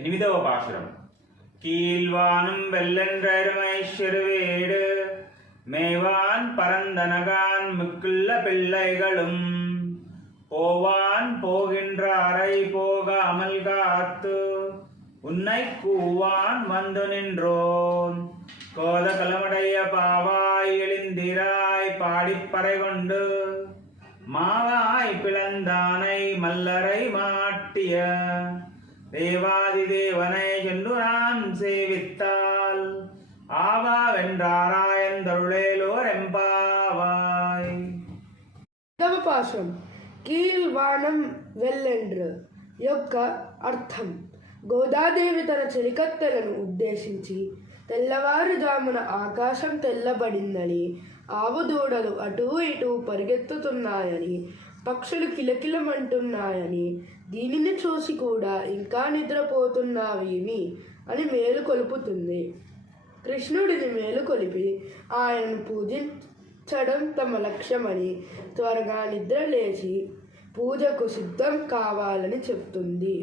8వ పాశురం. கீழ்வானும் வெள்ளென்றருமைশ্বருவேடு மேவான் பரந்தனகான் மிக்குள்ள பிள்ளைகளும் போவான் போகின்றாரை போகாமல் காத்து உன்னை கூவான் வந்து நின்றோன் கோல கலமடைய பாவாய் எழுந்திராய் பாடிப்பறை கொண்டு மாவாய் பிளந்தானை மல்லரை மாட்டிய தேவாதி தேவனை சென்று நான் சேவித்தால் ஆவா வென்றாராயன் தருளேலோர் எம்பாவாய். పాశం కీల్వానం వెల్లెండ్రు యొక్క అర్థం. గోదాదేవి తన చెలికత్తెలను ఉద్దేశించి తెల్లవారుజామున ఆకాశం తెల్లబడిందని, ఆవుదూడలు అటూ ఇటూ పరిగెత్తుతున్నాయని, పక్షులు కిలకిలమంటున్నాయని, దీనిని చూసి కూడా ఇంకా నిద్రపోతున్నావేమి అని మేలుకొలుపుతుంది. కృష్ణుడిని మేలుకొలిపి ఆయనను పూజించడం తమ లక్ష్యమని, త్వరగా నిద్ర లేచి పూజకు సిద్ధం కావాలని చెప్తుంది.